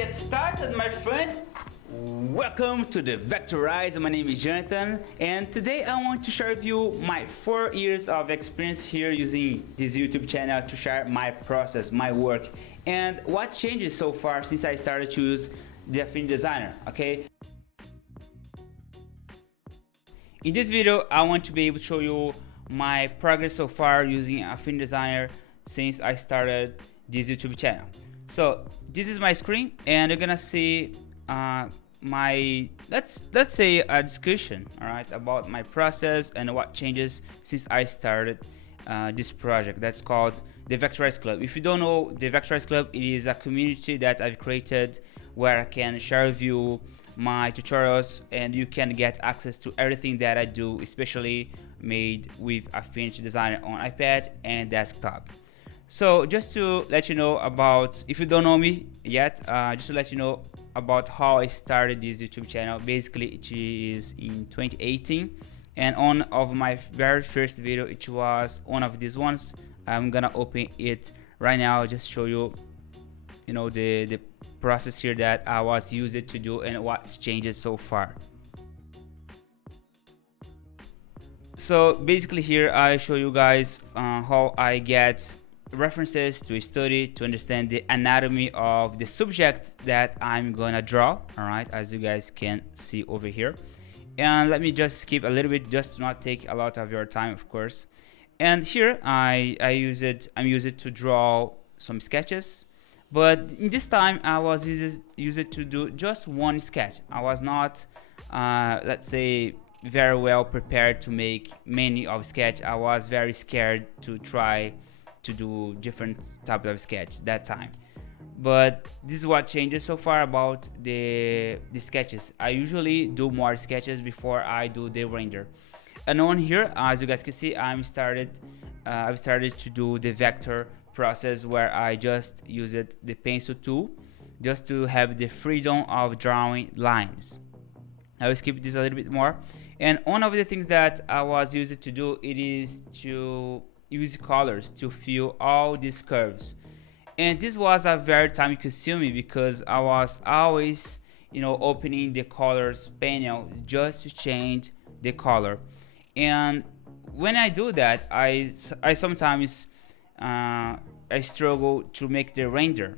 get started, my friend. Welcome to the Vectorize. My name is Jonathan, and today I want to share with you my 4 years of experience here using this YouTube channel to share my process, my work, and what changes so far since I started to use the Affinity Designer. Okay. In this video, I want to be able to show you my progress so far using Affinity Designer since I started this YouTube channel. So this is my screen, and you're gonna see my let's say a discussion, all right, about my process and what changes since I started this project that's called the Vectorize Club. If you don't know the Vectorize Club, it is a community that I've created where I can share with you my tutorials and you can get access to everything that I do, especially made with Affinity Designer on iPad and desktop. So just to let you know about, if you don't know me yet, just to let you know about how I started this YouTube channel. Basically it is in 2018, and one of my very first video, it was one of these ones. I'm gonna open it right now, just show you, you know, the process here that I was used to do and what's changed so far. So basically here I show you guys how I get references to study to understand the anatomy of the subject that I'm gonna draw, all right, as you guys can see over here. And let me just skip a little bit just to not take a lot of your time, of course. And here I'm used to draw some sketches, but in this time I was used to do just one sketch. I was not let's say very well prepared to make many of sketch. I was very scared to try to do different types of sketch that time. But this is what changes so far about the sketches. I usually do more sketches before I do the render. And on here, as you guys can see, I've started to do the vector process where I just used the pencil tool just to have the freedom of drawing lines. I will skip this a little bit more. And one of the things that I was used to do, it is to use colors to fill all these curves. And this was a very time consuming because I was always, you know, opening the colors panel just to change the color. And when I do that, I sometimes I struggle to make the render.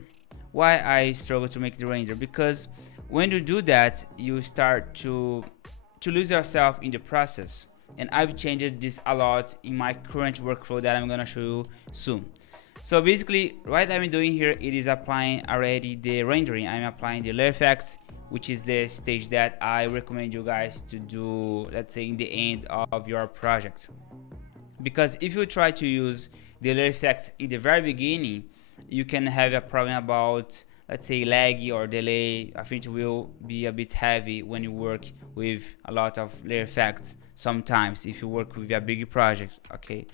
Why I struggle to make the render? Because when you do that, you start to lose yourself in the process. And I've changed this a lot in my current workflow that I'm gonna show you soon. So basically what I'm doing here, it is applying already the rendering. I'm applying the layer effects, which is the stage that I recommend you guys to do, let's say, in the end of your project. Because if you try to use the layer effects in the very beginning, you can have a problem about, let's say, laggy or delay. Affinity will be a bit heavy when you work with a lot of layer effects sometimes if you work with a big project. Okay,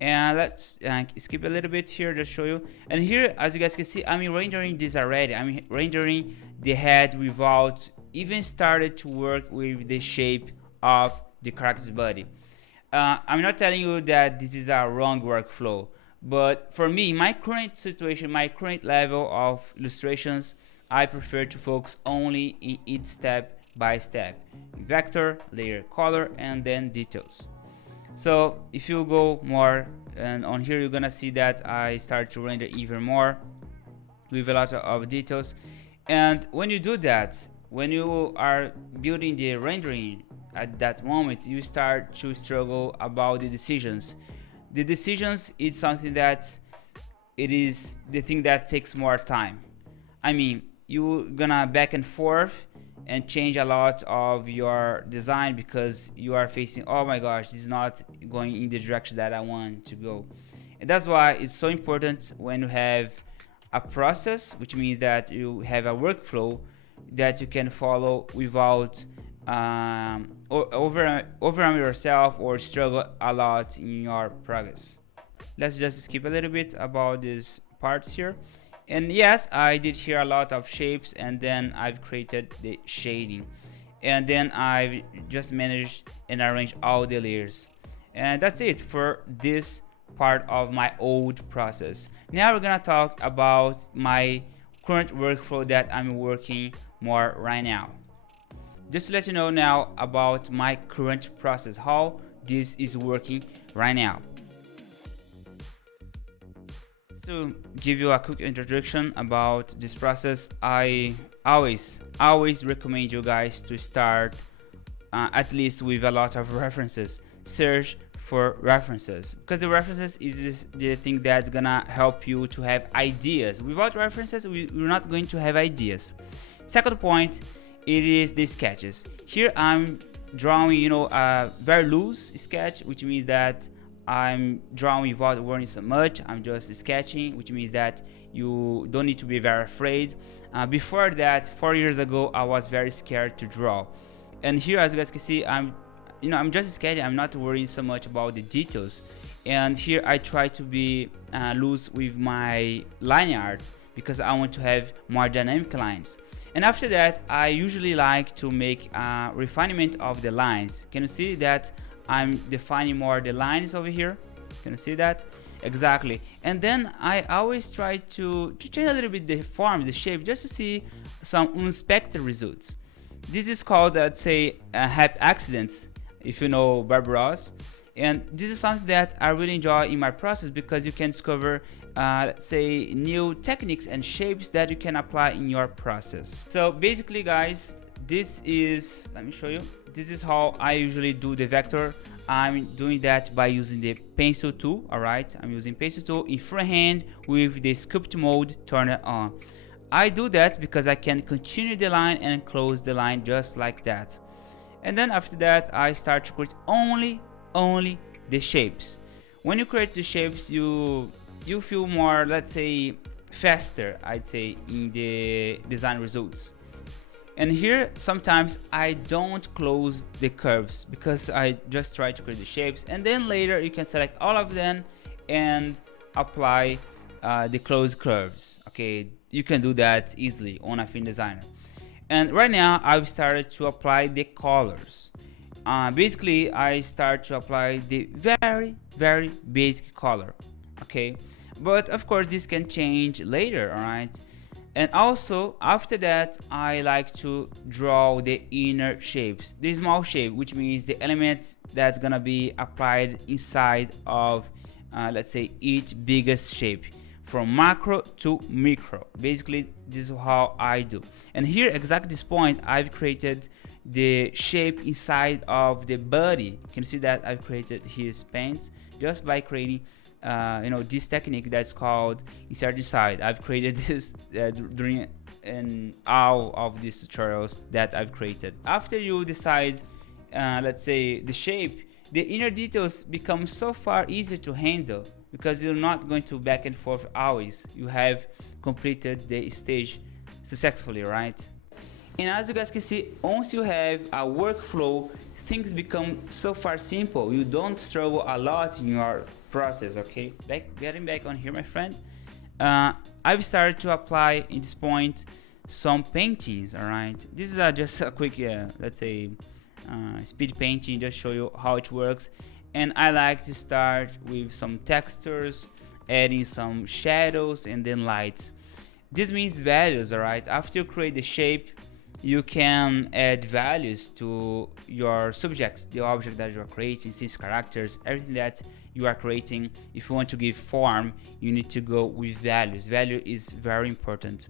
and let's skip a little bit here to show you. And here, as you guys can see, I'm rendering this already. I'm rendering the head without even started to work with the shape of the character's body. I'm not telling you that this is a wrong workflow, but for me, my current situation, my current level of illustrations, I prefer to focus only in each step by step: vector, layer, color, and then details. So if you go more, and on here you're gonna see that I start to render even more with a lot of details. And when you do that, when you are building the rendering, at that moment you start to struggle about the decisions. The decisions is something that it is the thing that takes more time. I mean, you're gonna back and forth and change a lot of your design because you are facing, oh my gosh, this is not going in the direction that I want to go. And that's why it's so important when you have a process, which means that you have a workflow that you can follow without overwhelm yourself or struggle a lot in your progress. Let's just skip a little bit about these parts here. And yes, I did here a lot of shapes, and then I've created the shading, and then I've just managed and arranged all the layers. And that's it for this part of my old process. Now we're gonna talk about my current workflow that I'm working more right now. Just to let you know now about my current process, how this is working right now. To give you a quick introduction about this process, I always recommend you guys to start at least with a lot of references. Search for references, because the references is the thing that's gonna help you to have ideas. Without references, we're not going to have ideas. Second point, it is the sketches. Here I'm drawing, a very loose sketch, which means that I'm drawing without worrying so much. I'm just sketching, which means that you don't need to be very afraid. Before that, 4 years ago, I was very scared to draw. And here, as you guys can see, I'm just sketching. I'm not worrying so much about the details. And here I try to be loose with my line art because I want to have more dynamic lines. And after that, I usually like to make a refinement of the lines. Can you see that I'm defining more the lines over here? Can you see that? Exactly. And then I always try to change a little bit the forms, the shape, just to see some unexpected results. This is called, let's say, happy accidents, if you know Barbaros. And this is something that I really enjoy in my process because you can discover, let's say, new techniques and shapes that you can apply in your process. So basically, guys, this is, let me show you. This is how I usually do the vector. I'm doing that by using the pencil tool. All right, I'm using pencil tool in freehand with the sculpt mode turned on. I do that because I can continue the line and close the line just like that. And then after that, I start to create only the shapes. When you create the shapes, you feel more, let's say, faster, I'd say, in the design results. And here sometimes I don't close the curves because I just try to create the shapes, and then later you can select all of them and apply the closed curves. Okay, you can do that easily on Affinity Designer. And right now I've started to apply the colors. Basically I start to apply the very basic color. Okay, but of course this can change later. All right. And also after that, I like to draw the inner shapes, the small shape, which means the element that's gonna be applied inside of, let's say, each biggest shape, from macro to micro. Basically, this is how I do. And here, exactly this point, I've created the shape inside of the body. You can see that I've created his pants just by creating this technique that's called insert inside. I've created this during all of these tutorials that I've created. After you decide, let's say, the shape, the inner details become so far easier to handle because you're not going to back and forth always. You have completed the stage successfully, right? And as you guys can see, once you have a workflow, things become so far simple. You don't struggle a lot in your process. Okay, getting back on here, my friend, I've started to apply in this point some paintings. All right, this is just a quick let's say speed painting, just show you how it works. And I like to start with some textures, adding some shadows and then lights. This means values. All right, after you create the shape, you can add values to your subject, the object that you're creating, since characters, everything that you are creating. If you want to give form, you need to go with values. Value is very important.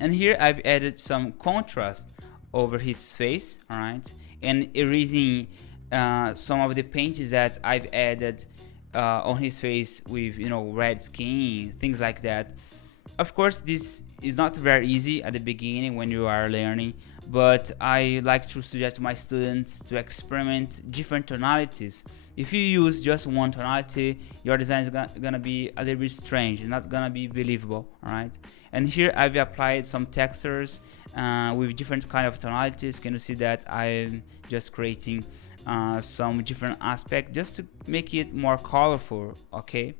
And here I've added some contrast over his face, all right, and erasing some of the paintings that I've added on his face with, red skin, things like that. Of course, this is not very easy at the beginning when you are learning, but I like to suggest to my students to experiment different tonalities. If you use just one tonality, your design is gonna be a little bit strange, not gonna be believable, all right? And here I've applied some textures with different kind of tonalities. Can you see that I'm just creating some different aspect just to make it more colorful, okay?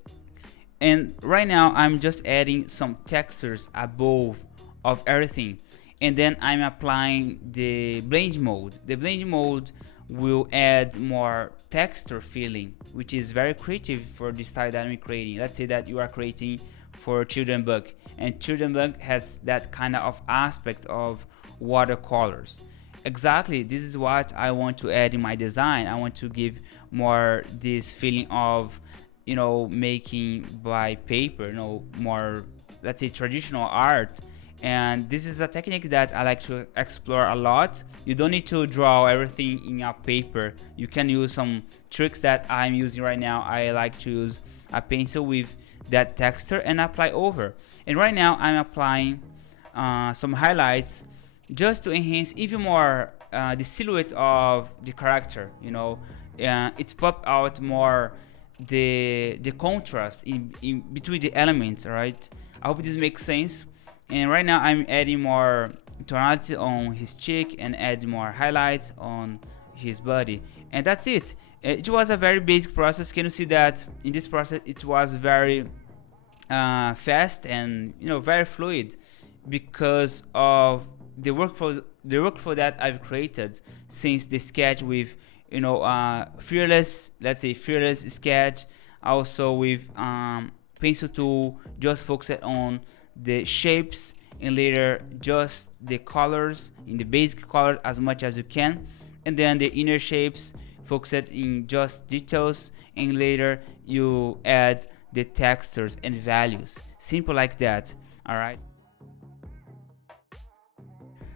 And right now I'm just adding some textures above of everything, and then I'm applying the blend mode. The blend mode will add more texture feeling, which is very creative for the style that I'm creating. Let's say that you are creating for children book, and children book has that kind of aspect of watercolors. Exactly, this is what I want to add in my design. I want to give more this feeling of, making by paper, more, let's say, traditional art. And this is a technique that I like to explore a lot. You don't need to draw everything in a paper. You can use some tricks that I'm using right now. I like to use a pencil with that texture and apply over. And right now I'm applying some highlights just to enhance even more the silhouette of the character. It's pop out more the contrast in between the elements. Right, I hope this makes sense. And right now I'm adding more tonality on his cheek and add more highlights on his body, and that's it. It was a very basic process. Can you see that in this process it was very fast and very fluid, because of the workflow that I've created since the sketch with fearless, let's say fearless sketch, also with pencil tool, just focus on the shapes, and later just the colors in the basic color as much as you can, and then the inner shapes, focus it in just details, and later you add the textures and values, simple like that. All right,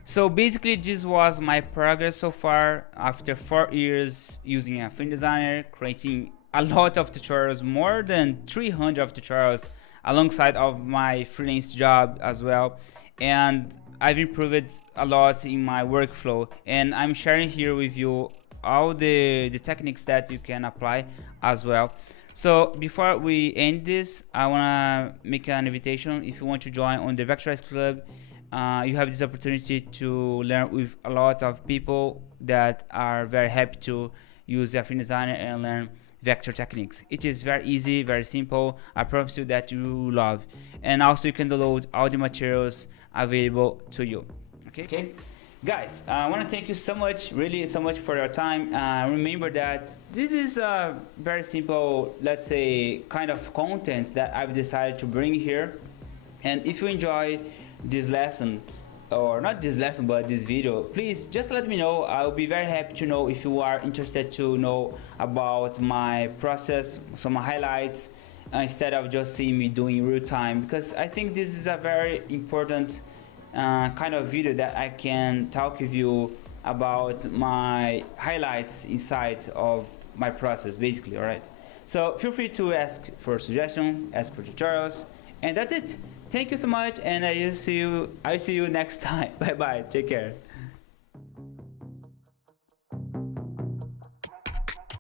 so basically this was my progress so far after 4 years using Affinity Designer, creating a lot of tutorials, more than 300 of tutorials alongside of my freelance job as well. And I've improved a lot in my workflow, and I'm sharing here with you all the techniques that you can apply as well. So before we end this, I want to make an invitation. If you want to join on the Vectorize Club, you have this opportunity to learn with a lot of people that are very happy to use the Affinity Designer and learn vector techniques. It is very easy, very simple. I promise you that you love. And also you can download all the materials available to you. Okay? Guys, I want to thank you so much, really so much for your time. Remember that this is a very simple, let's say, kind of content that I've decided to bring here. And if you enjoy this lesson, or not this lesson but this video, please just let me know. I'll be very happy to know if you are interested to know about my process, some highlights, instead of just seeing me doing real time, because I think this is a very important kind of video that I can talk with you about my highlights inside of my process basically. All right, so feel free to ask for suggestions, ask for tutorials, and that's it. Thank you so much, and I see you next time. Bye bye, take care.